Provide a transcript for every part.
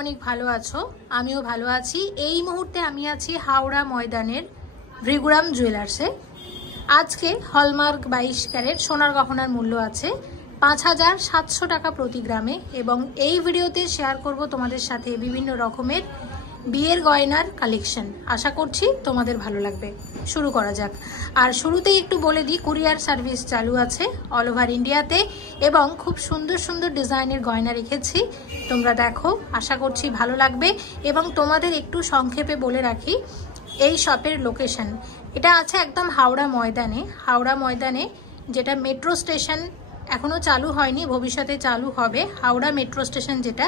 অনেক ভালো আছো, আমিও ভালো আছি। এই মুহূর্তে আমি আছি হাওড়া ময়দানের ভৃগুরাম জুয়েলার্সে। আজকে হলমার্ক 22 ক্যারেট সোনার গহনার মূল্য আছে ৫,৭০০ টাকা প্রতি গ্রামে, এবং এই ভিডিওতে শেয়ার করব তোমাদের সাথে বিভিন্ন রকমের বিয়ের গয়নার কালেকশন। আশা করছি তোমাদের ভালো লাগবে। শুরু করা যাক। আর শুরুতেই একটু বলে দিই, কুরিয়ার সার্ভিস চালু আছে অল ওভার ইন্ডিয়াতে, এবং খুব সুন্দর সুন্দর ডিজাইনের গয়না রেখেছি। তোমরা দেখো, আশা করছি ভালো লাগবে। এবং তোমাদের একটু সংক্ষেপে বলে রাখি এই শপের লোকেশন। এটা আছে একদম হাওড়া ময়দানে, যেটা মেট্রো স্টেশন এখনো চালু হয়নি, ভবিষ্যতে চালু হবে। হাওড়া মেট্রো স্টেশন যেটা,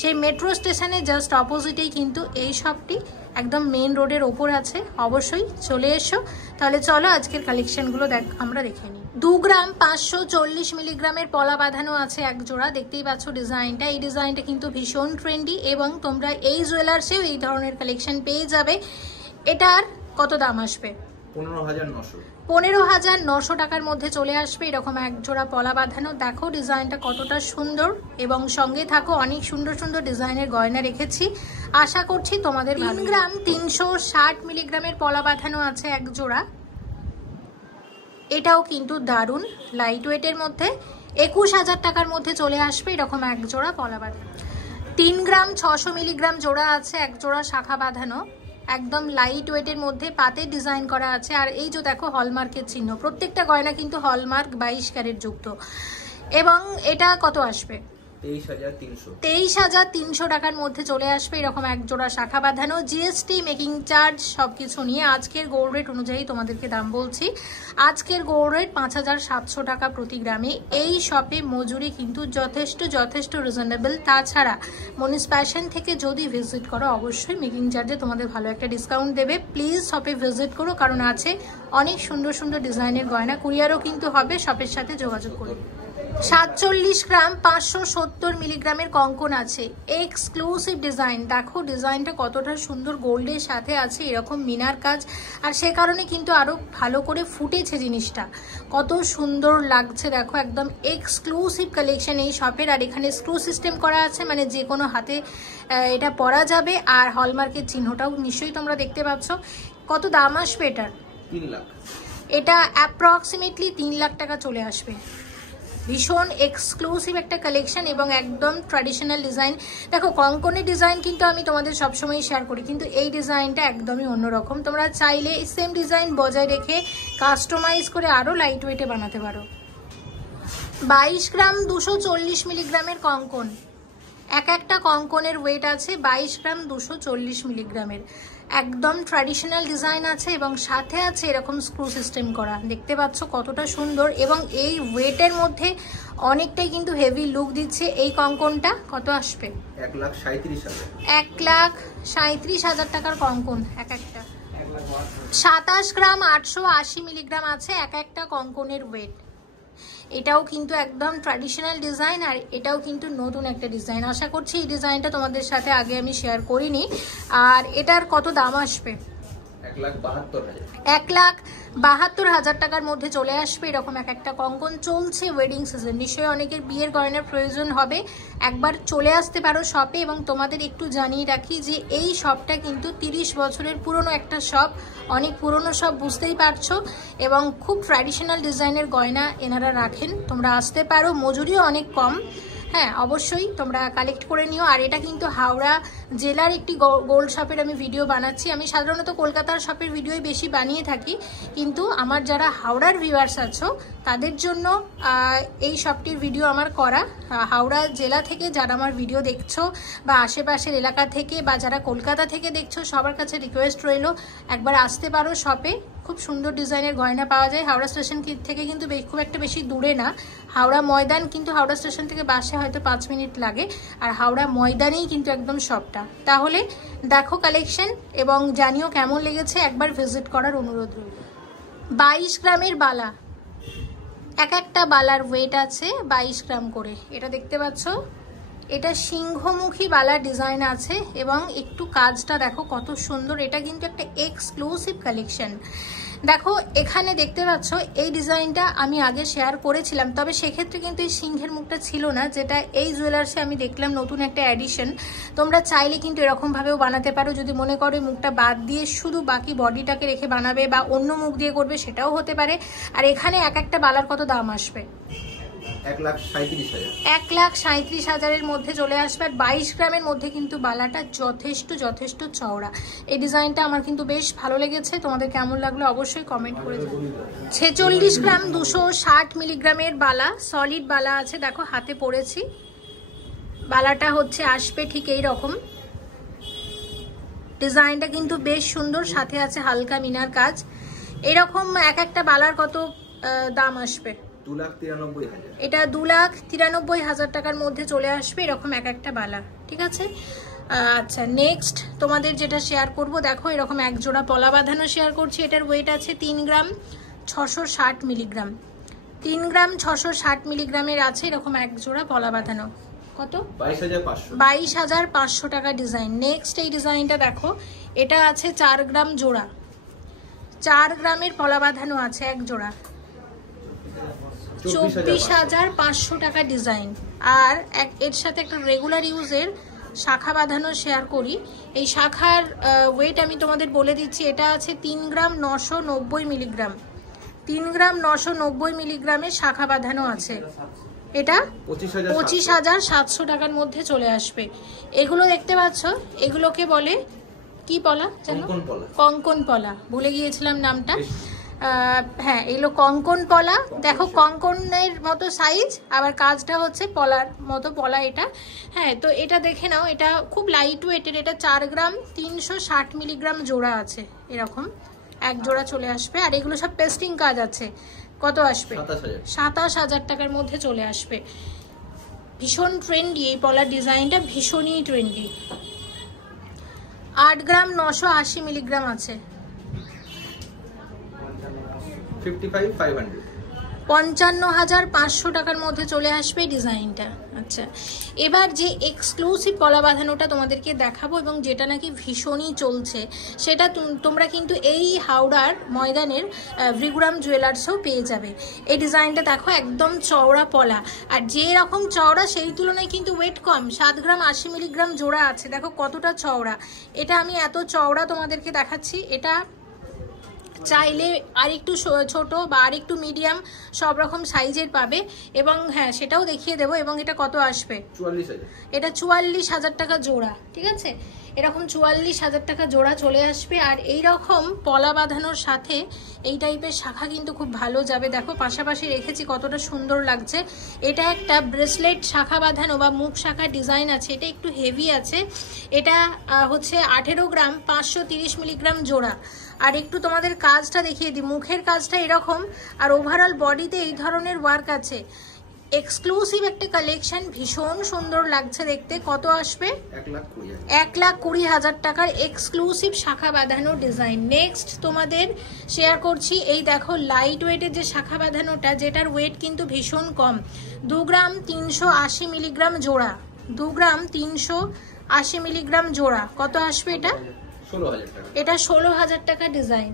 সেই মেট্রো স্টেশনে জাস্ট অপোজিটেই কিন্তু এই শপটি, একদম মেন রোডের ওপর আছে। অবশ্যই চলে এসো। তাহলে চলো আজকের কালেকশনগুলো আমরা দেখে নিই। 2 গ্রাম 540 মিলিগ্রামের পলা বাঁধানো আছে এক জোড়া। দেখতেই পাচ্ছ ডিজাইনটা। এই ডিজাইনটা কিন্তু ভীষণ ট্রেন্ডি, এবং তোমরা এই জুয়েলার্সেও এই ধরনের কালেকশন পেয়ে যাবে। এটার কত দাম আসবে? 15,900 টাকার মধ্যে চলে আসবে এরকম এক জোড়া পলা বাঁধানো। দেখো ডিজাইনটা কতটা সুন্দর, এবং সঙ্গে থাকো অনেক সুন্দর সুন্দর ডিজাইনের গয়না রেখেছি। আশা করছি তোমাদের 3 গ্রাম 360 মিলিগ্রামের পলা বাঁধানো আছে এক জোড়া। এটাও কিন্তু দারুণ লাইট ওয়েটের মধ্যে। 21,000 টাকার মধ্যে চলে আসবে এরকম এক জোড়া পলা বাঁধানো। 3 গ্রাম 600 মিলিগ্রাম জোড়া আছে এক জোড়া শাখা বাঁধানো, একদম লাইট ওয়েটের মধ্যে পাতের ডিজাইন করা আছে। আর এই যে দেখো হলমার্কের চিহ্ন, প্রত্যেকটা গয়না কিন্তু হলমার্ক 22 ক্যারেট যুক্ত। এবং এটা কত আসবে? 23,300 টাকার মধ্যে চলে আসবে এরকম এক জোড়া শাখা বাঁধানো। জিএসটি, মেকিং চার্জ সবকিছু নিয়ে আজকের গোল্ড রেট অনুযায়ী তোমাদেরকে দাম বলছি। আজকের গোল্ড রেট 5,700 টাকা প্রতি গ্রামে। এই শপে মজুরি কিন্তু যথেষ্ট রিজনেবল। তাছাড়া মনিস ফ্যাশন থেকে যদি ভিজিট করো, অবশ্যই মেকিং চার্জে তোমাদের ভালো একটা ডিসকাউন্ট দেবে। প্লিজ শপে ভিজিট করো, কারণ আছে অনেক সুন্দর সুন্দর ডিজাইনের গয়না। কুরিয়ারও কিন্তু হবে, শপের সাথে যোগাযোগ করো। 47 গ্রাম 570 মিলিগ্রামের কঙ্কন আছে, এক্সক্লুসিভ ডিজাইন। দেখো ডিজাইনটা কতটা সুন্দর, গোল্ডের সাথে আছে এরকম মিনার কাজ, আর সে কারণে কিন্তু আরো ভালো করে ফুটেছে জিনিসটা। কত সুন্দর লাগছে দেখো, একদম এক্সক্লুসিভ কালেকশন এই শপের। আর এখানে স্ক্রু সিস্টেম করা আছে, মানে যে কোনো হাতে এটা পরা যাবে। আর হলমার্কের চিহ্নটাও নিশ্চয়ই তোমরা দেখতে পাচ্ছ। কত দাম আসবে এটার? 3 লাখ। এটা অ্যাপ্রক্সিমেটলি 3 লাখ টাকা চলে আসবে। ভীষণ এক্সক্লুসিভ একটা কালেকশন, এবং একদম ট্র্যাডিশনাল ডিজাইন। দেখো কঙ্কনের ডিজাইন কিন্তু আমি তোমাদের সবসময় শেয়ার করি, কিন্তু এই ডিজাইনটা একদমই অন্যরকম। তোমরা চাইলে এই সেম ডিজাইন বজায় রেখে কাস্টমাইজ করে আরও লাইট ওয়েটে বানাতে পারো। 22 গ্রাম 240 মিলিগ্রামের কঙ্কন। এক একটা কঙ্কনের ওয়েট আছে 22 গ্রাম 240 মিলিগ্রামের। একদম ট্র্যাডিশনাল ডিজাইন আছে, এবং সাথে আছে এরকম স্ক্রু সিস্টেম করা। দেখতে পাচ্ছ কতটা সুন্দর, এবং এই ওয়েটের মধ্যে অনেকটাই কিন্তু হেভি লুক দিচ্ছে। এই কঙ্কনটা কত আসবে? 1,37,000। 1,37,000 টাকার কঙ্কন এক একটা। 27 গ্রাম 880 মিলিগ্রাম আছে এক একটা কঙ্কনের ওয়েট। এটাও কিন্তু একদম ট্র্যাডিশনাল ডিজাইন, আর এটাও কিন্তু নতুন একটা ডিজাইন। আশা করছি এই ডিজাইনটা তোমাদের সাথে আগে আমি শেয়ার করিনি। আর এটার কত দাম আসবে? 1,72,000 টাকার মধ্যে চলে আসবে এরকম এক একটা কঙ্কন। চলছে ওয়েডিং সিজন, নিশ্চয়ই অনেকের বিয়ের গয়নার প্রয়োজন হবে। একবার চলে আসতে পারো শপে। এবং তোমাদের একটু জানিয়ে রাখি যে এই শপটা কিন্তু 30 বছরের পুরনো একটা শপ, অনেক পুরনো শপ, বুঝতেই পারছো। এবং খুব ট্র্যাডিশনাল ডিজাইনের গয়না এনারা রাখেন। তোমরা আসতে পারো, মজুরিও অনেক কম। হ্যাঁ, অবশ্যই তোমরা কালেক্ট করে নিও। আর এটা কিন্তু হাওড়া জেলার একটি গোল্ড শপের আমি ভিডিও বানাচ্ছি। আমি সাধারণত কলকাতার শপের ভিডিওই বেশি বানিয়ে থাকি, কিন্তু আমার যারা হাওড়ার ভিউয়ার্স আছো তাদের জন্য এই শপটির ভিডিও আমার করা। হাওড়া জেলা থেকে যারা আমার ভিডিও দেখছো, বা আশেপাশের এলাকা থেকে, বা যারা কলকাতা থেকে দেখছো, সবার কাছে রিকোয়েস্ট রইল একবার আসতে পারো শপে। খুব সুন্দর ডিজাইনের গয়না পাওয়া যায়। হাওড়া স্টেশন থেকে কিন্তু খুব একটা বেশি দূরে না। হাওড়া ময়দান কিন্তু হাওড়া স্টেশন থেকে বাসে হয়তো 5 মিনিট লাগে, আর হাওড়া ময়দানেই কিন্তু একদম শপটা। তাহলে দেখো কালেকশন, এবং জানিও কেমন লেগেছে। একবার ভিজিট করার অনুরোধ রইল। 22 গ্রামের বালা, এক একটা বালার ওয়েট আছে 22 গ্রাম করে। এটা দেখতে পাচ্ছ, এটা সিংহমুখী বালার ডিজাইন আছে, এবং একটু কাজটা দেখো কত সুন্দর। এটা কিন্তু একটা এক্সক্লুসিভ কালেকশন। দেখো এখানে দেখতে পাচ্ছ এই ডিজাইনটা আমি আগে শেয়ার করেছিলাম, তবে সেক্ষেত্রে কিন্তু এই সিংহের মুখটা ছিল না, যেটা এই জুয়েলার্সে আমি দেখলাম নতুন একটা অ্যাডিশন। তোমরা চাইলে কিন্তু এরকমভাবেও বানাতে পারো, যদি মনে করো মুখটা বাদ দিয়ে শুধু বাকি বডিটাকে রেখে বানাবে বা অন্য মুখ দিয়ে করবে, সেটাও হতে পারে। আর এখানে এক একটা বালার কত দাম আসবে? 1,37,000। 1,37,000-এর মধ্যে চলে আসবে। আর 22 গ্রামের মধ্যে কিন্তু বালাটা যথেষ্ট চওড়া। এই ডিজাইনটা আমার কিন্তু বেশ ভালো লেগেছে, তোমাদের কেমন লাগলো অবশ্যই কমেন্ট করে জানাও। 46 গ্রাম 260 মিলিগ্রামের বালা, সলিড বালা আছে, দেখো হাতে পড়েছি। বালাটা হচ্ছে আসবে ঠিক এই রকম, ডিজাইনটা কিন্তু বেশ সুন্দর, সাথে আছে হালকা মিনার কাজ। এরকম এক একটা বালার কত দাম আসবে? 2,93,000। এটা 2,93,000 টাকার মধ্যে চলে আসবে এরকম এক একটা বালা, ঠিক আছে। আচ্ছা, নেক্সট তোমাদের যেটা শেয়ার করব, দেখো এরকম এক জোড়া পলা বাঁধানো শেয়ার করছি। এটার ওয়েট আছে 3 গ্রাম 660 মিলিগ্রাম। 3 গ্রাম 660 মিলিগ্রামের আছে এরকম এক জোড়া পলা বাঁধানো। কত? 22,500 টাকা ডিজাইন। নেক্সট এই ডিজাইনটা দেখো, এটা আছে 4 গ্রাম জোড়া, 4 গ্রামের পলা বাঁধানো আছে এক জোড়া, 24,500 টাকা ডিজাইন। আর এর সাথে একটা রেগুলার ইউজের শাখা বাঁধানো শেয়ার করি। এই শাখার ওয়েট আমি তোমাদের বলে দিচ্ছি, এটা আছে 3 গ্রাম 990 মিলিগ্রাম। 3 গ্রাম 990 মিলিগ্রামের শাখা বাঁধানো আছে, এটা 25,700 টাকার মধ্যে চলে আসবে। এগুলো দেখতে পাচ্ছ, এগুলোকে বলে কি পলা? কঙ্কন পলা, ভুলে গিয়েছিলাম নামটা। হ্যাঁ, এগুলো কঙ্কন পলা। দেখো কঙ্কনের মতো সাইজ, আবার কাজটা হচ্ছে পলার মতো পলা এটা। হ্যাঁ, তো এটা দেখে নাও, এটা খুব লাইট ওয়েটের। এটা 4 গ্রাম 360 মিলিগ্রাম জোড়া আছে, এরকম এক জোড়া চলে আসবে। আর এগুলো সব পেস্টিং কাজ আছে। কত আসবে? 27,000 টাকার মধ্যে চলে আসবে। ভীষণ ট্রেন্ডি এই পলার ডিজাইনটা, ভীষণই ট্রেন্ডি। 8 গ্রাম 980 মিলিগ্রাম আছে, 55,500 টাকার মধ্যে চলে আসবে ডিজাইনটা। আচ্ছা, এবার যে এক্সক্লুসিভ পলা বাঁধানোটা তোমাদেরকে দেখাবো এবং যেটা নাকি ভীষণই চলছে, সেটা তোমরা কিন্তু এই হাওড়ার ময়দানের ভ্রিগুরাম জুয়েলার্সেও পেয়ে যাবে। এই ডিজাইনটা দেখো, একদম চওড়া পলা, আর যে রকম চওড়া সেই তুলনায় কিন্তু ওয়েট কম। 7 গ্রাম 80 মিলিগ্রাম জোড়া আছে, দেখো কতটা চওড়া। এটা আমি এত চওড়া তোমাদেরকে দেখাচ্ছি, এটা চাইলে আরেকটু ছোট বা আরেকটু মিডিয়াম সব রকম সাইজের পাবে। এবং হ্যাঁ, সেটাও দেখিয়ে দেবো। এবং এটা কত আসবে? 44,000। এটা 44,000 টাকা জোড়া, ঠিক আছে। এরকম 44,000 টাকা জোড়া চলে আসবে। আর এই রকম পলা বাঁধানোর সাথে এই টাইপের শাখা কিন্তু খুব ভালো যাবে। দেখো পাশাপাশি রেখেছি, কতটা সুন্দর লাগছে। এটা একটা ব্রেসলেট শাখা বাঁধানো বা মুখ শাখা ডিজাইন আছে, এটা একটু হেভি আছে। এটা হচ্ছে 18 গ্রাম 530 মিলিগ্রাম জোড়া। আর একটু তোমাদের কাজটা দেখিয়ে দিই, মুখের কাজটা এরকম, আর ওভারঅল বডিতে এই ধরনের ওয়ার্ক আছে। এক্সক্লুসিভ একটা কালেকশন, ভীষণ সুন্দর লাগছে দেখতে। কত আসবে? 1,20,000 টাকার এক্সক্লুসিভ শাখা বাঁধানো ডিজাইন। নেক্সট তোমাদের শেয়ার করছি, এই দেখো লাইট ওয়েটের যে শাখা বাঁধানোটা, যেটার ওয়েট কিন্তু ভীষণ কম। 2 গ্রাম 380 মিলিগ্রাম জোড়া, 2 গ্রাম 380 মিলিগ্রাম জোড়া। কত আসবে এটা? 16,000 টাকা। এটা 16,000 টাকা ডিজাইন।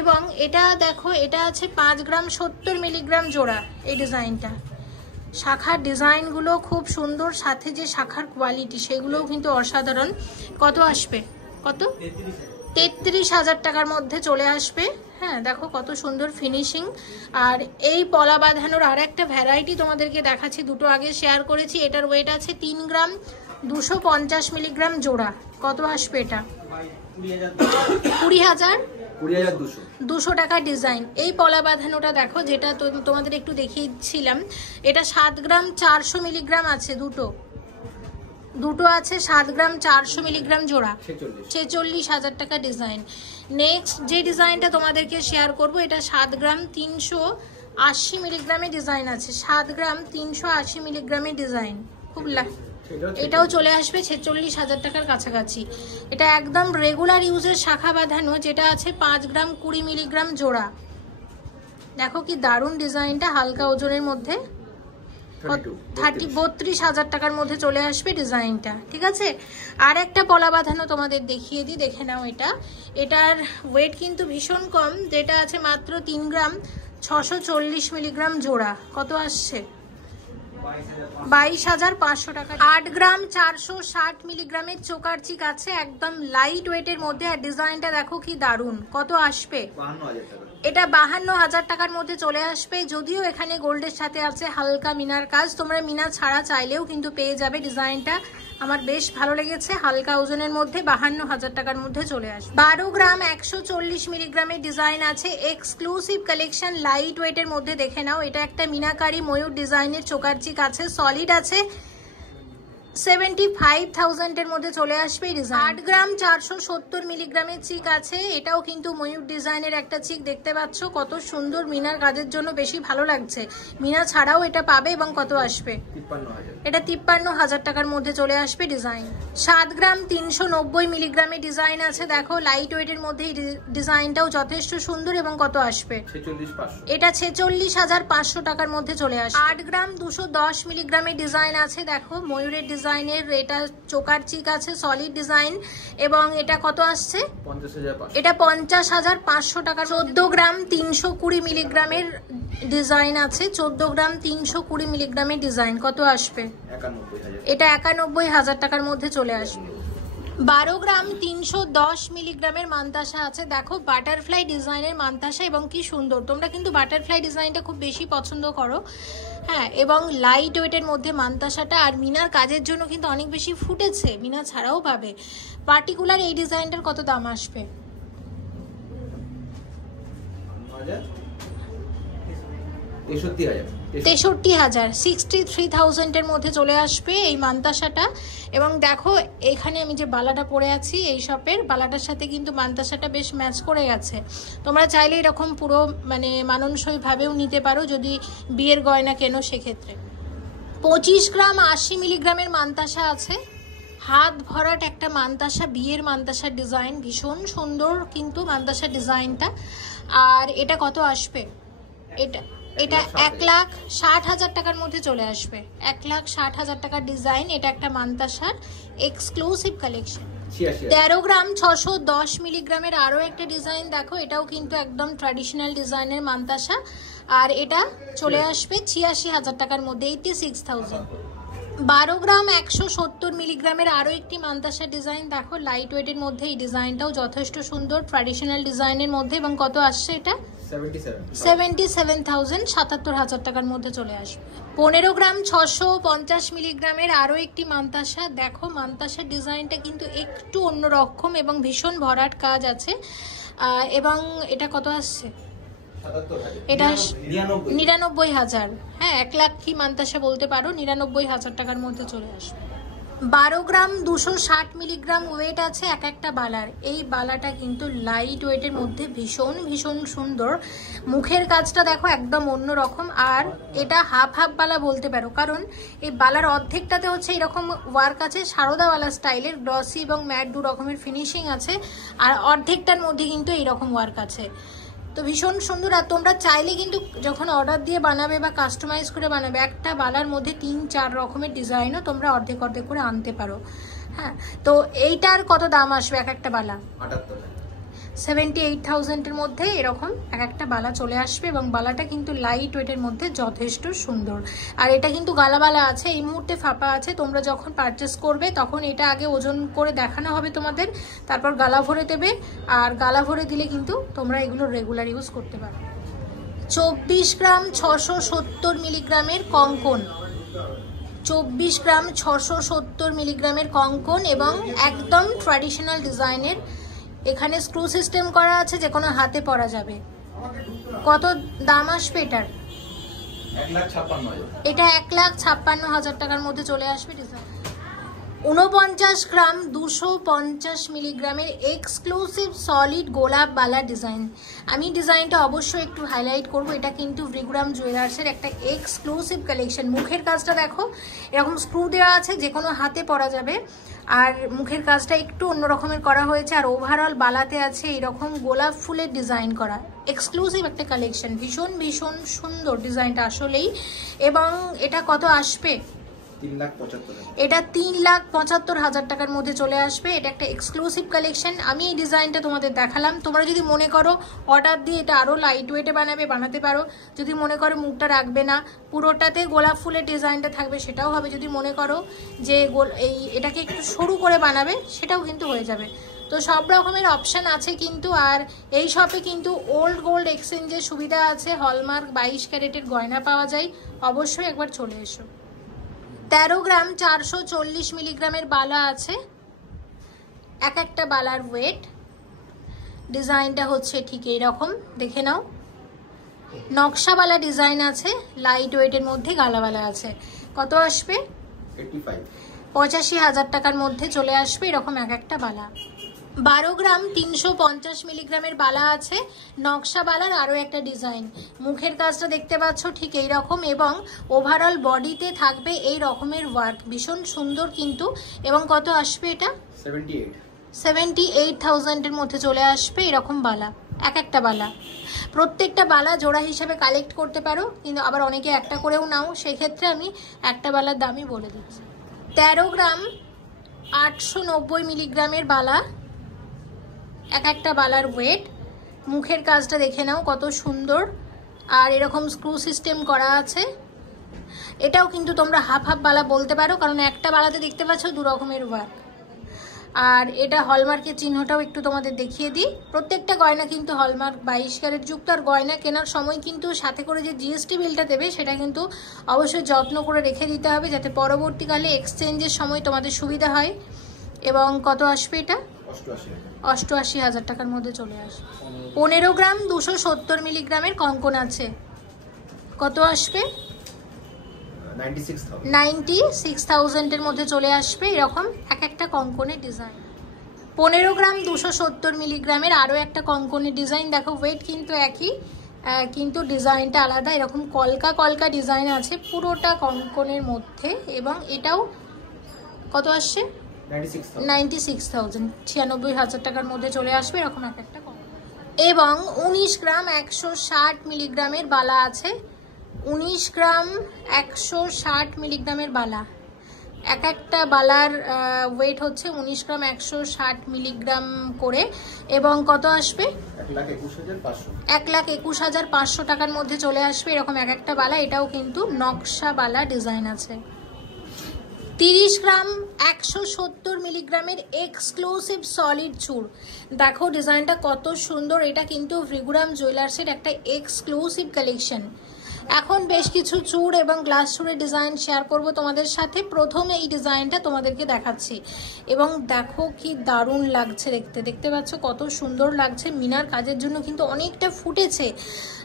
এবং এটা দেখো, এটা আছে 5 গ্রাম 70 মিলিগ্রাম জোড়া। এই ডিজাইনটা, শাখার ডিজাইনগুলো খুব সুন্দর, সাথে যে শাখার কোয়ালিটি সেগুলোও কিন্তু অসাধারণ। কত আসবে? কত? 33,000 টাকার মধ্যে চলে আসবে। হ্যাঁ, দেখো কত সুন্দর ফিনিশিং। আর এই পলা বাঁধানোর আর একটা ভ্যারাইটি তোমাদেরকে দেখাচ্ছি, দুটো আগে শেয়ার করেছি। এটার ওয়েট আছে 3 গ্রাম 250 মিলিগ্রাম জোড়া। কত আসবে এটা? 20,200 টাকা ডিজাইন। এই পলা বাঁধানোটা দেখো, যেটা তোমাদের একটু দেখিয়েছিলাম, এটা 7 গ্রাম 400 মিলিগ্রাম আছে, দুটো আছে 7 গ্রাম 400 মিলিগ্রাম জোড়া, 46,000 টাকা ডিজাইন। নেক্সট যে ডিজাইনটা তোমাদেরকে শেয়ার করব, এটা 7 গ্রাম 380 মিলিগ্রামের ডিজাইন আছে, 7 গ্রাম 380 মিলিগ্রামের ডিজাইন। খুব এটাও চলে আসবে 46,000 টাকার কাছাকাছি। এটা একদম রেগুলার ইউজের শাখা বাঁধানো, যেটা আছে 5 গ্রাম 20 মিলিগ্রাম জোড়া। দেখো কি দারুণ ডিজাইনটা, হালকা ওজনের মধ্যে। 32,000 টাকার মধ্যে চলে আসবে ডিজাইনটা, ঠিক আছে। আর একটা পলা বাঁধানো তোমাদের দেখিয়ে দিই, দেখে নাও। এটার ওয়েট কিন্তু ভীষণ কম, যেটা আছে মাত্র 3 গ্রাম 640 মিলিগ্রাম জোড়া। কত আসছে? 22,500 টাকা। 8 গ্রাম 460 মিলিগ্রামের চোকার চিক আছে, একদম লাইট ওয়েটের মধ্যে। আর ডিজাইনটা দেখো কি দারুন। কত আসবে? 52,000 টাকা। এটা 52,000 টাকার মধ্যে চলে আসবে। যদিও এখানে গোল্ডের সাথে আছে হালকা মিনার কাজ, তোমরা মিনা ছাড়া চাইলেও কিন্তু পেয়ে যাবে। ডিজাইনটা আমার বেশ ভালো লেগেছে, হালকা ওজনের মধ্যে 52,000 টাকার মধ্যে চলে আসবে। 12 গ্রাম 140 মিলিগ্রামের ডিজাইন আছে, এক্সক্লুসিভ কালেকশন, লাইট ওয়েটের মধ্যে। দেখে নাও, এটা একটা মিনাকারি ময়ূর ডিজাইনের চোকার চিক আছে, সলিড আছে। 75,000 এর মধ্যে চলে আসবে ডিজাইন। 8 গ্রাম 470 মিলিগ্রামের চিক আছে, এটাও কিন্তু ময়ূর ডিজাইনের একটা চিক। দেখতে পাচ্ছ কত সুন্দর, মিনার কাজের জন্য বেশি ভালো লাগছে। মিনা ছাড়াও এটা পাবে। এবং কত আসবে? 53,000। এটা 53,000 টাকার মধ্যে চলে আসবে ডিজাইন। 7 গ্রাম 390 মিলিগ্রামের ডিজাইন আছে, দেখো লাইট ওয়েটের মধ্যে। ডিজাইনটাও যথেষ্ট সুন্দর। এবং কত আসবে? 46,500। এটা 46,500 টাকার মধ্যে চলে আসবে। 8 গ্রাম 210 মিলিগ্রামের ডিজাইন আছে, দেখো ময়ূরের ডিজাইনের। এটা চোকার চিক আছে, সলিড ডিজাইন। এবং এটা কত আসছে? 50,500। এটা 50,500 টাকা। 14 গ্রাম 320 মিলিগ্রামের ডিজাইন আছে, 14 গ্রাম 320 মিলিগ্রামের ডিজাইন। কত আসবে? 91,000। এটা 91,000 টাকার মধ্যে চলে আসবে। 12 গ্রাম 310 মিলিগ্রামের মান্তাসা আছে, দেখো বাটারফ্লাই ডিজাইনের মান্তাসা। এবং কি সুন্দর, তোমরা কিন্তু বাটারফ্লাই ডিজাইনটা খুব বেশি পছন্দ করো, হ্যাঁ। এবং লাইট ওয়েটের মধ্যে মান্তাসাটা। আর মিনার কাজের জন্য কিন্তু অনেক বেশি ফুটেছে, মিনা ছাড়াও পাবে। পার্টিকুলার এই ডিজাইনটার কত দাম আসবে? 63,000, 63,000 এর মধ্যে চলে আসবে এই মান্তাসাটা। এবং দেখো এখানে আমি যে বালাটা পরে আছি, এই শপের বালাটার সাথে কিন্তু মান্তাসাটা বেশ ম্যাচ করে গেছে। তোমরা চাইলে এরকম পুরো মানে মানানসই ভাবেও নিতে পারো যদি বিয়ের গয়না কেনো সেক্ষেত্রে। 25 গ্রাম 80 মিলিগ্রামের মান্তাসা আছে, হাত ভরাট একটা মান্তাসা, বিয়ের মান্তাসার ডিজাইন। ভীষণ সুন্দর কিন্তু মান্তাসার ডিজাইনটা। আর এটা কত আসবে? এটা 1,60,000 টাকার মধ্যে চলে আসবে। 1,60,000 টাকার ডিজাইন। এটা একটা মান্তাসার এক্সক্লুসিভ কালেকশন। 13 গ্রাম 610 মিলিগ্রামের আরো একটা ডিজাইন, দেখো এটাও কিন্তু একদম ট্র্যাডিশনাল ডিজাইনের মান্তাসা। আর এটা চলে আসবে 86,000 টাকার মধ্যে, 86,000। 12 গ্রাম 170 মিলিগ্রামের আরো একটি মান্তাসা ডিজাইন, দেখো লাইট ওয়েটের মধ্যে। এই ডিজাইনটাও যথেষ্ট সুন্দর, ট্র্যাডিশনাল ডিজাইনের মধ্যে। এবং কত আসছে এটা? 77,000, 77,000 টাকার মধ্যে চলে আসবে। 15 গ্রাম 650 মিলিগ্রামের আরো একটি মান্তাসা, দেখো মান্তাসার ডিজাইনটা কিন্তু একটু অন্যরকম এবং ভীষণ ভরাট কাজ আছে। এবং এটা কত আসছে? এটা 99,000, হ্যাঁ 1 লাখ কি মান্তাসা বলতে পারো। 99,000 টাকার মধ্যে চলে আসবে। 12 গ্রাম 260 মিলিগ্রাম ওয়েট আছে এক একটা বালার। এই বালাটা কিন্তু লাইট ওয়েটের মধ্যে ভীষণ ভীষণ সুন্দর। মুখের কাজটা দেখো একদম অন্যরকম। আর এটা হাফ হাফ বালা বলতে পারো, কারণ এই বালার অর্ধেকটাতে হচ্ছে এরকম ওয়ার্ক আছে সারদাওয়ালা স্টাইলের, গ্লসি এবং ম্যাট দু রকমের ফিনিশিং আছে। আর অর্ধেকটার মধ্যে কিন্তু এইরকম ওয়ার্ক আছে, তো ভীষণ সুন্দর। আর তোমরা চাইলে কিন্তু যখন অর্ডার দিয়ে বানাবে বা কাস্টমাইজ করে বানাবে, একটা বালার মধ্যে 3-4 রকমের ডিজাইনও তোমরা অর্ধেক অর্ধেক করে আনতে পারো, হ্যাঁ। তো এইটার কত দাম আসবে এক একটা বালা? 78,000 এর মধ্যে এরকম এক একটা বালা চলে আসবে। এবং বালাটা কিন্তু লাইট ওয়েটের মধ্যে যথেষ্ট সুন্দর। আর এটা কিন্তু গালাবালা আছে, এই মুহূর্তে ফাঁপা আছে। তোমরা যখন পারচেস করবে তখন এটা আগে ওজন করে দেখানো হবে তোমাদের, তারপর গালা ভরে দেবে। আর গালা ভরে দিলে কিন্তু তোমরা এগুলো রেগুলার ইউজ করতে পারো। 24 গ্রাম 670 মিলিগ্রামের কঙ্কন, 24 গ্রাম 670 মিলিগ্রামের কঙ্কন এবং একদম ট্র্যাডিশনাল ডিজাইনের। এখানে স্ক্রু সিস্টেম করা আছে, যে কোনো হাতে পরা যাবে। কত দাম আসবে এটার? 1,56,000। এটা 1,56,000 টাকার মধ্যে চলে আসবে ডিজাইন। 49 গ্রাম 250 মিলিগ্রামের এক্সক্লুসিভ সলিড গোলাপ বালা ডিজাইন। আমি ডিজাইনটা অবশ্যই একটু হাইলাইট করব। এটা কিন্তু ভিগুরাম জুয়েলার্সের একটা এক্সক্লুসিভ কালেকশন। মুখের কাজটা দেখো, এরকম স্ক্রু দেওয়া আছে, যে কোনো হাতে পরা যাবে। আর মুখের কাজটা একটু অন্য রকমের করা হয়েছে। আর ওভারঅল বালাতে আছে এরকম গোলাপ ফুলের ডিজাইন করা, এক্সক্লুসিভ একটা কালেকশন। ভীষণ ভীষণ সুন্দর ডিজাইনটা আসলেই। এবং এটা কত আসবে? এটা 3,75,000 টাকার মধ্যে চলে আসবে। এটা একটা এক্সক্লুসিভ কালেকশন। আমি এই ডিজাইনটা তোমাদের দেখালাম। তোমরা যদি মনে করো অর্ডার দিয়ে এটা আরও লাইট ওয়েটে বানাতে পারো। যদি মনে করো মুখটা রাখবে না, পুরোটাতে গোলাপ ফুলের ডিজাইনটা থাকবে, সেটাও হবে। যদি মনে করো যে এটাকে একটু সরু করে বানাবে, সেটাও কিন্তু হয়ে যাবে। তো সব রকমের অপশান আছে কিন্তু। আর এই শপে কিন্তু ওল্ড গোল্ড এক্সচেঞ্জের সুবিধা আছে। হলমার্ক 22 ক্যারেটের গয়না পাওয়া যায়। অবশ্যই একবার চলে এসো। 13 গ্রাম 440 মিলিগ্রামের বালা আছে। এক একটা বালার ওয়েট। ডিজাইনটা হচ্ছে ঠিক এইরকম, দেখে নাও। নকশাওয়ালা ডিজাইন আছে, লাইট ওয়েটের মধ্যে গালাওয়ালা আছে। কত আসবে? 85,000 টাকার মধ্যে চলে আসবে এরকম এক একটা বালা। 12 গ্রাম 350 মিলিগ্রামের বালা আছে, নকশা বালার আরও একটা ডিজাইন। মুখের কাজটা দেখতে পাচ্ছ ঠিক এই রকম, এবং ওভারঅল বডিতে থাকবে এই রকমের ওয়ার্ক। ভীষণ সুন্দর কিন্তু। এবং কত আসবে এটা? 78,000-এর মধ্যে চলে আসবে এরকম বালা, এক একটা বালা। প্রত্যেকটা বালা জোড়া হিসাবে কালেক্ট করতে পারো, কিন্তু আবার অনেকে একটা করেও নাও, সেক্ষেত্রে আমি একটা বালার দামই বলে দিচ্ছি। 13 গ্রাম 890 মিলিগ্রামের বালা, এক একটা বালার ওয়েট। মুখের কাজটা দেখে নাও কত সুন্দর। আর এরকম স্ক্রু সিস্টেম করা আছে। এটাও কিন্তু তোমরা হাফ হাফ বালা বলতে পারো, কারণ একটা বালাতে দেখতে পাচ্ছ দু রকমের ওয়ার্ক। আর এটা হলমার্কের চিহ্নটাও একটু তোমাদের দেখিয়ে দিই। প্রত্যেকটা গয়না কিন্তু হলমার্ক 22 ক্যারেট যুক্ত। আর গয়না কেনার সময় কিন্তু সাথে করে যে জিএসটি বিলটা দেবে, সেটা কিন্তু অবশ্যই যত্ন করে রেখে দিতে হবে, যাতে পরবর্তীকালে এক্সচেঞ্জের সময় তোমাদের সুবিধা হয়। এবং কত আসবে এটা? 88,000 টাকার মধ্যে চলে আসবে। 15 গ্রাম 270 মিলিগ্রামের কঙ্কন আছে। কত আসবে? 96,000-এর মধ্যে চলে আসবে এরকম এক একটা কঙ্কনের ডিজাইন। 15 গ্রাম 270 মিলিগ্রামের আরও একটা কঙ্কনের ডিজাইন। দেখো ওয়েট কিন্তু একই, কিন্তু ডিজাইনটা আলাদা। এরকম কলকা কলকা ডিজাইন আছে পুরোটা কঙ্কনের মধ্যে। এবং এটাও কত আসছে? 96,000, 96,000 টাকার মধ্যে চলে আসবে এরকম এক একটা কঙ্কন। এবং 19 গ্রাম 160 মিলিগ্রামের বালা আছে। 19 গ্রাম 160 মিলিগ্রামের বালা, এক একটা বালার ওয়েট হচ্ছে 19 গ্রাম 160 মিলিগ্রাম করে। এবং কত আসবে? 1,21,500 টাকার মধ্যে চলে আসবে এরকম এক একটা বালা। এটাও কিন্তু নকশা বালা ডিজাইন আছে। 30 গ্রাম 170 মিলিগ্রামের এক্সক্লুসিভ সলিড চুর। দেখো ডিজাইনটা কত সুন্দর। এটা কিন্তু ভিগুরাম জুয়েলার্সের একটা এক্সক্লুসিভ কালেকশন। এখন বেশ কিছু চুর এবং গ্লাস চুরের ডিজাইন শেয়ার করব তোমাদের সাথে। প্রথমে এই ডিজাইনটা তোমাদেরকে দেখাচ্ছি। এবং দেখো কি দারুণ লাগছে দেখতে। দেখতে পাচ্ছ কত সুন্দর লাগছে। মিনার কাজের জন্য কিন্তু অনেকটা ফুটেছে।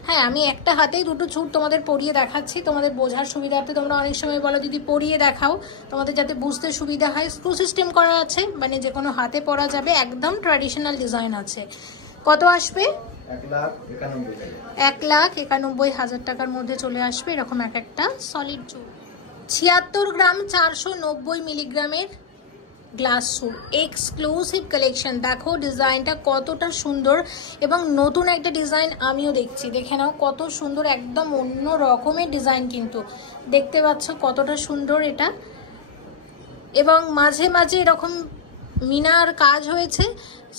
হ্যাঁ, আমি একটা হাতেই দুটো চুর তোমাদের পরিয়ে দেখাচ্ছি, তোমাদের বোঝার সুবিধার্থে। তোমরা অনেক সময় বলো দিদি পরিয়ে দেখাও, তোমাদের যাতে বুঝতে সুবিধা হয়। স্ক্রু সিস্টেম করা আছে, মানে যে কোনো হাতে পরা যাবে। একদম ট্র্যাডিশনাল ডিজাইন আছে। কত আসবে? 1,91,000 টাকার মধ্যে চলে আসবে এরকম এক একটা সলিড চুর। 76 গ্রাম 490 মিলিগ্রামের গ্লাস চুর, এক্সক্লুসিভ কালেকশন। দেখো ডিজাইনটা কতটা সুন্দর এবং নতুন একটা ডিজাইন আমিও দেখছি। দেখে নাও কত সুন্দর, একদম অন্য রকমের ডিজাইন কিন্তু। দেখতে পাচ্ছ কতটা সুন্দর এটা। এবং মাঝে মাঝে এরকম মিনার কাজ হয়েছে,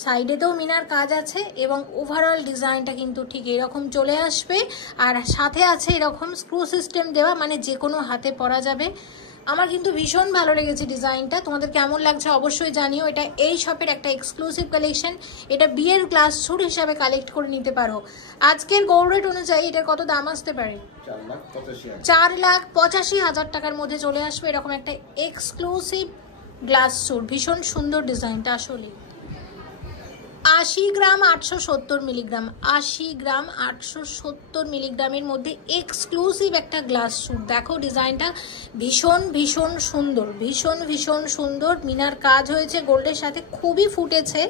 সাইডেতেও মিনার কাজ আছে। এবং ওভারঅল ডিজাইনটা কিন্তু ঠিক এরকম চলে আসবে। আর সাথে আছে এরকম স্ক্রু সিস্টেম দেওয়া, মানে যে কোনো হাতে পরা যাবে। আমার কিন্তু ভীষণ ভালো লেগেছে ডিজাইনটা। তোমাদের কেমন লাগছে অবশ্যই জানিও। এটা এই শপের একটা এক্সক্লুসিভ কালেকশন। এটা বিয়ের গ্লাস চুর হিসাবে কালেক্ট করে নিতে পারো। আজকের গোল্ড রেট অনুযায়ী এটার কত দাম আসতে পারে? 4,85,000 টাকার মধ্যে চলে আসবে এরকম একটা এক্সক্লুসিভ গ্লাস চুর। ভীষণ সুন্দর ডিজাইনটা আসলে। 80 গ্রাম 870 মিলিগ্রাম, 80 গ্রাম 870 মিলিগ্রামের মধ্যে এক্সক্লুসিভ একটা গ্লাস স্যুট। দেখো ডিজাইনটা ভীষণ ভীষণ সুন্দর, ভীষণ ভীষণ সুন্দর। মিনার কাজ হয়েছে গোল্ডের সাথে, খুবই ফুটেছে,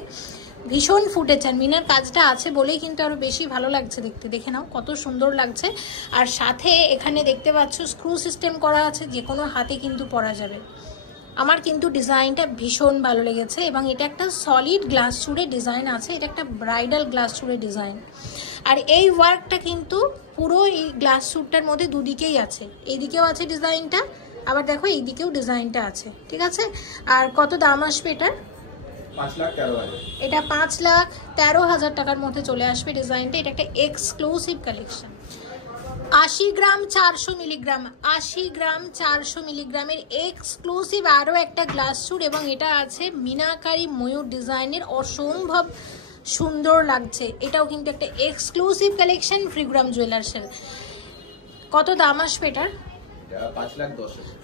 ভীষণ ফুটেছে। আর মিনার কাজটা আছে বলেই কিন্তু আরো বেশি ভালো লাগছে দেখতে। দেখে নাও কত সুন্দর লাগছে। আর সাথে এখানে দেখতে পাচ্ছ স্ক্রু সিস্টেম করা আছে, যে কোনো হাতে কিন্তু পরা যাবে। আমার কিন্তু ডিজাইনটা ভীষণ ভালো লেগেছে এবং এটা একটা সলিড গ্লাস চুড়ে ডিজাইন আছে, এটা একটা ব্রাইডাল গ্লাস চুড়ে ডিজাইন। আর এই ওয়ার্কটা কিন্তু পুরো এই গ্লাস স্যুটটার মধ্যে দুদিকেই আছে, এইদিকেও আছে ডিজাইনটা, আবার দেখো এইদিকেও ডিজাইনটা আছে, ঠিক আছে। আর কত দাম আসবে এটার? 5,13,000। এটা 5,13,000 টাকার মধ্যে চলে আসবে ডিজাইনটা। এটা একটা এক্সক্লুসিভ কালেকশন। 80 গ্রাম 400 মিলিগ্রাম, 80 গ্রাম 400 মিলিগ্রামের এক্সক্লুসিভ আরও একটা গ্লাস স্যুট এবং এটা আছে মিনাকারি ময়ূর ডিজাইনের, অসম্ভব সুন্দর লাগছে। এটাও কিন্তু একটা এক্সক্লুসিভ কালেকশন ফ্রিগ্রাম জুয়েলার্সের। কত দাম আসবে এটার?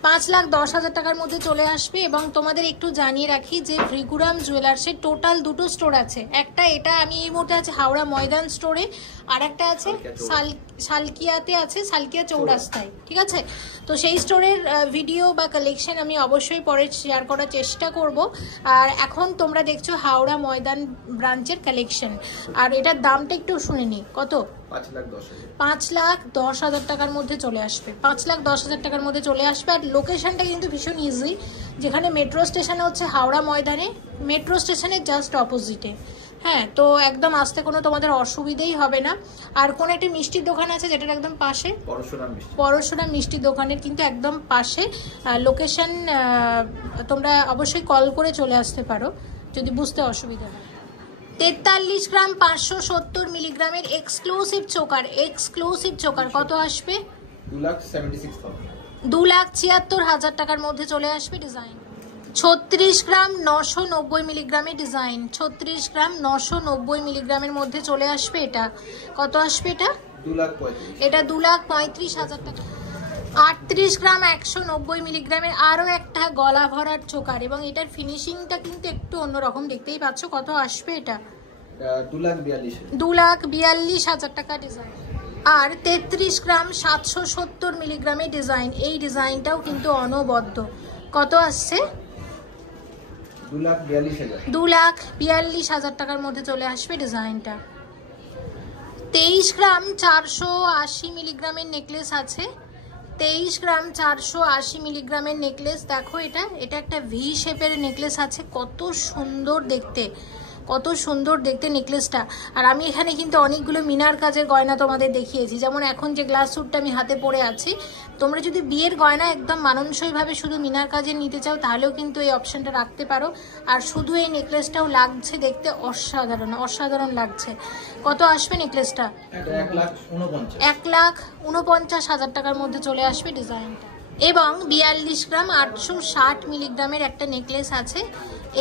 5,10,000 টাকার মধ্যে চলে আসবে। এবং তোমাদের একটু জানিয়ে রাখি যে ফ্রিগ্রাম জুয়েলার্সের টোটাল দুটো স্টোর আছে। একটা এটা আমি এই মুহূর্তে আছে হাওড়া ময়দান স্টোরে, আর একটা আছে সালকিয়াতে আছে, সালকিয়া চৌরাস্তায়, ঠিক আছে। তো সেই স্টোরের ভিডিও বা কালেকশন আমি অবশ্যই পরে শেয়ার করার চেষ্টা করব। আর এখন তোমরা দেখছো হাওড়া ময়দান ব্রাঞ্চের কালেকশন। আর এটার দামটা একটু শুনে নি, কত? 5,10,000 টাকার মধ্যে চলে আসবে। 5,10,000 টাকার মধ্যে চলে আসবে। আর লোকেশনটা কিন্তু ভীষণ ইজি, যেখানে মেট্রো স্টেশন হচ্ছে হাওড়া ময়দানে, মেট্রো স্টেশনের জাস্ট অপোজিটে। হ্যাঁ, তো একদম আসতে কোনো তোমাদের অসুবিধেই হবে না। আর কোন একটা মিষ্টির দোকান আছে যেটার একদম পাশে, পরশুরাম মিষ্টির দোকানের কিন্তু একদম পাশে লোকেশন। তোমরা অবশ্যই কল করে চলে আসতে পারো যদি বুঝতে অসুবিধা হয়। 43 গ্রাম 570 মিলিগ্রামের এক্সক্লুসিভ চোকার, এক্সক্লুসিভ চোকার কত আসবে? 2,76,000 টাকার মধ্যে চলে আসবে ডিজাইন। 36 গ্রাম 990 মিলিগ্রামের ডিজাইন, 36 গ্রাম 990 মিলিগ্রামের মধ্যে চলে আসবে। এটা কত আসবে? এটা 2,35,000 টাকা। 38 গ্রাম 190 মিলিগ্রামের আরও একটা গলা ভরার চোকার এবং এটার ফিনিশিংটা কিন্তু একটু অন্যরকম, দেখতেই পাচ্ছ। কত আসবে এটা? 2,42,000 টাকা ডিজাইন। আর 33 গ্রাম 770 মিলিগ্রামের ডিজাইন, এই ডিজাইনটাও কিন্তু অনবদ্য। কত আসছে? 2,42,000 টাকার মধ্যে চলে আসবে ডিজাইনটা। 23 গ্রাম 480 মিলিগ্রামের নেকলেস আছে, 23 গ্রাম 480 মিলিগ্রামের নেকলেস। দেখো এটা একটা ভি শেপের নেকলেস আছে, কত সুন্দর দেখতে, কত সুন্দর দেখতে নেকলেসটা। আর আমি এখানে কিন্তু অনেকগুলো মিনার কাজের গয়না তোমাদের দেখিয়েছি, যেমন এখন যে গ্লাস স্যুটটা আমি হাতে পরে আছি। তোমরা যদি বিয়ের গয়না একদম মানানসইভাবে শুধু মিনার কাজের নিতে চাও তাহলেও কিন্তু এই অপশনটা রাখতে পারো। আর শুধু এই নেকলেসটাও লাগছে দেখতে অসাধারণ, অসাধারণ লাগছে। কত আসবে নেকলেসটা? 1,49,000 টাকার মধ্যে চলে আসবে ডিজাইনটা। এবং 42 গ্রাম 860 মিলিগ্রামের একটা নেকলেস আছে,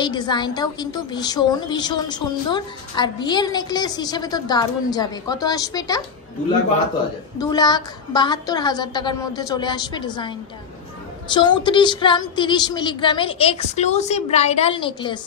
এই ডিজাইনটাও কিন্তু ভীষণ ভীষণ সুন্দর। আর বিয়ের নেকলেস হিসেবে তো দারুণ যাবে। কত আসবে এটা? 2,72,000 টাকার মধ্যে চলে আসবে ডিজাইনটা। 34 গ্রাম 30 মিলিগ্রামের এক্সক্লুসিভ ব্রাইডাল নেকলেস,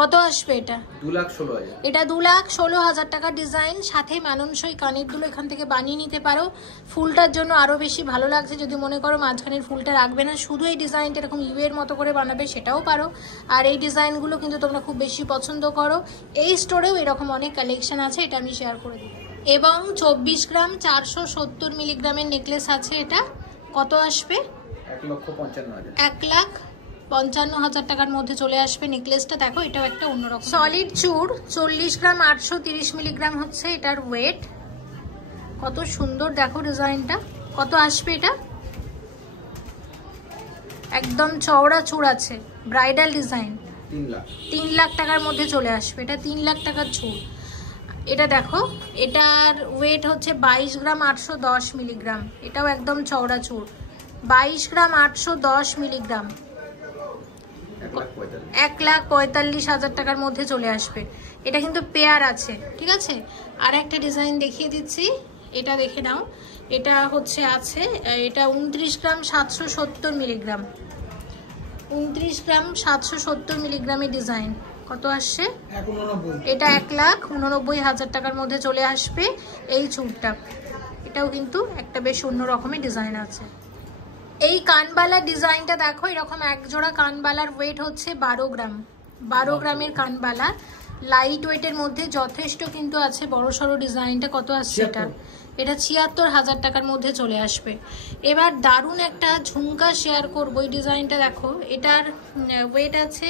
কত আসবে এটা? 2,16,000। এটা 2,16,000 টাকার ডিজাইন। সাথে মানানসই কানের দুল এখান থেকে বানিয়ে নিতে পারো। ফুলটার জন্য আরো বেশি ভালো লাগছে, যদি মনে করো মাঝখানের ফুলটা রাখবে না, শুধু এই ডিজাইনটা এরকম ইউ এর মতো করে বানাবে, সেটাও পারো। আর এই ডিজাইনগুলো কিন্তু তোমরা খুব বেশি পছন্দ করো। এই স্টোরেও এরকম অনেক কালেকশন আছে, এটা আমি শেয়ার করে দিই। এবং 24 গ্রাম 470 মিলিগ্রামের নেকলেস আছে, এটা কত আসবে? 1,55,000 টাকার মধ্যে চলে আসবে নেকলেসটা। দেখো এটাও একটা অন্যরকম সলিড চূড়। 40 গ্রাম 830 মিলিগ্রাম হচ্ছে এটার ওয়েট, কত সুন্দর দেখো ডিজাইনটা। কত আসবে এটা? একদম চওড়া চূড় আছে, ব্রাইডাল ডিজাইন, 3 লাখ টাকার মধ্যে চলে আসবে। এটা 3 লাখ টাকার চূড়। এটা দেখো, এটার ওয়েট হচ্ছে 22 গ্রাম 810 মিলিগ্রাম, এটাও একদম চওড়া চূড়। 22 গ্রাম 810 মিলিগ্রাম, 1,45,000 টাকার মধ্যে চলে আসবে। এটা কিন্তু পেয়ার আছে, ঠিক আছে। আর একটা ডিজাইন দেখিয়ে দিচ্ছি, এটা দেখে নাও। এটা হচ্ছে আছে, এটা 29 গ্রাম 770 মিলিগ্রাম, 29 গ্রাম 770 মিলিগ্রামের ডিজাইন। কত আসছে? এটা 1,89,000 টাকার মধ্যে চলে আসবে এই চুড়টা। এটাও কিন্তু একটা বেশ অন্য রকমের ডিজাইন আছে। এই কানবালা ডিজাইনটা দেখো, এরকম এক জোড়া কানবালার ওয়েট হচ্ছে 12 গ্রাম। 12 গ্রামের কানবালা, লাইট ওয়েটের মধ্যে যথেষ্ট কিন্তু আছে। বড় সড়ো ডিজাইনটা কত আসছে? এটা 76,000 টাকার মধ্যে চলে আসবে। এবার দারুণ একটা ঝুমকা শেয়ার করবো। এই ডিজাইনটা দেখো, এটার ওয়েট আছে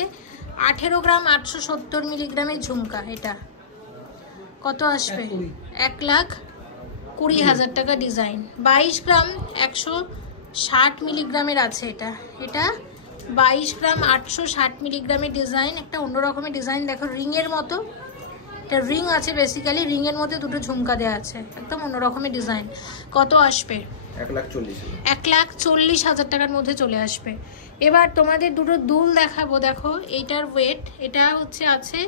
18 গ্রাম, 870 মিলিগ্রামের ঝুমকা। এটা কত আসবে? 1,20,000 টাকা ডিজাইন। 22 গ্রাম 160 মিলিগ্রামের আছে এটা। এটা 22 গ্রাম 860 মিলিগ্রামের ডিজাইন, একটা অন্য রকমের ডিজাইন। দেখো রিংয়ের মতো, এটা রিং আছে বেসিক্যালি, রিংয়ের মধ্যে দুটো ঝুমকা দেওয়া আছে, একদম অন্য রকমের ডিজাইন। কত আসবে? 1,40,000 টাকার মধ্যে চলে আসবে। এবার তোমাদের দুটো দুল দেখাবো। দেখো এইটার ওয়েট, এটা হচ্ছে আছে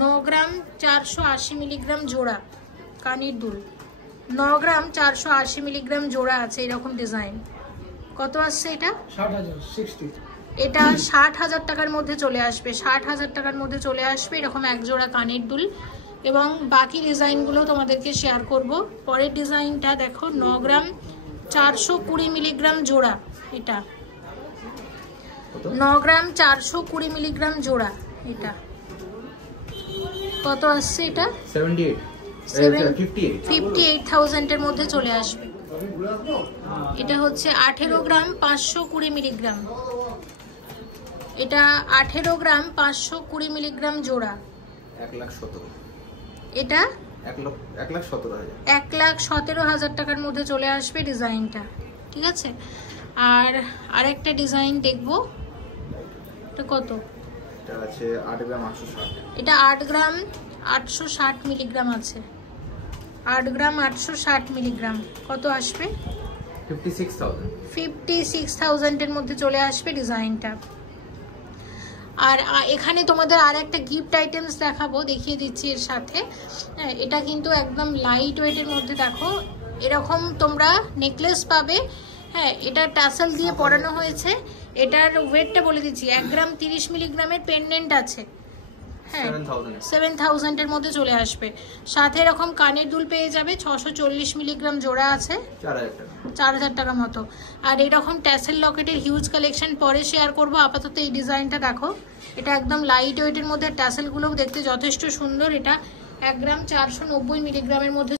9 গ্রাম 480 মিলিগ্রাম জোড়া কানের দুল। 9 গ্রাম 480 মিলিগ্রাম জোড়া আছে এরকম ডিজাইন। কত আসছে এটা? 60,000। এটা 60,000 টাকার মধ্যে চলে আসবে। 60,000 টাকার মধ্যে চলে আসবে এরকম এক জোড়া কানের দুল। এবং বাকি ডিজাইনগুলো তোমাদেরকে শেয়ার করব। পরের ডিজাইনটা দেখো, 9 গ্রাম 420 মিলিগ্রাম জোড়া। এটা 9 গ্রাম 420 মিলিগ্রাম জোড়া। এটা কত আসছে? এটা 58,000 এর মধ্যে চলে আসবে। এটা হচ্ছে 18 গ্রাম 520 মিলিগ্রাম। এটা 18 গ্রাম 520 মিলিগ্রাম জোড়া। 1,17,000। এটা 1,17,000 টাকার মধ্যে চলে আসবে ডিজাইনটা। ঠিক আছে, আর আরেকটা ডিজাইন দেখবো। এটা কত? এটা আছে 8 গ্রাম 860। এটা 8 গ্রাম 860 মিলিগ্রাম আছে। 8 গ্রাম 860 মিলিগ্রাম। কত আসবে? 56,000 এর মধ্যে চলে আসবে ডিজাইনটা। আর এখানে তোমাদের আর একটা গিফট আইটেমস দেখাবো, দেখিয়ে দিচ্ছি এর সাথে। হ্যাঁ, এটা কিন্তু একদম লাইট ওয়েটের মধ্যে। দেখো এরকম তোমরা নেকলেস পাবে। হ্যাঁ, এটা টাসেল দিয়ে পরানো হয়েছে। এটার ওয়েটটা বলে দিচ্ছি, 1 গ্রাম 30 মিলিগ্রামের পেন্ডেন্ট আছে। হ্যাঁ, 7,000 এর মধ্যে চলে আসবে। সাথে এরকম কানের দুল পেয়ে যাবে, 640 মিলিগ্রাম জোড়া আছে, 4,000 টাকা মতো। আর এরকম ট্যাসেল লকেটের হিউজ কালেকশন পরে শেয়ার করব। আপাতত এই ডিজাইনটা দেখো, এটা একদম লাইট ওয়েটের মধ্যে, ট্যাসেলগুলো দেখতে যথেষ্ট সুন্দর। এটা 1 গ্রাম 490 মিলিগ্রামের মধ্যে।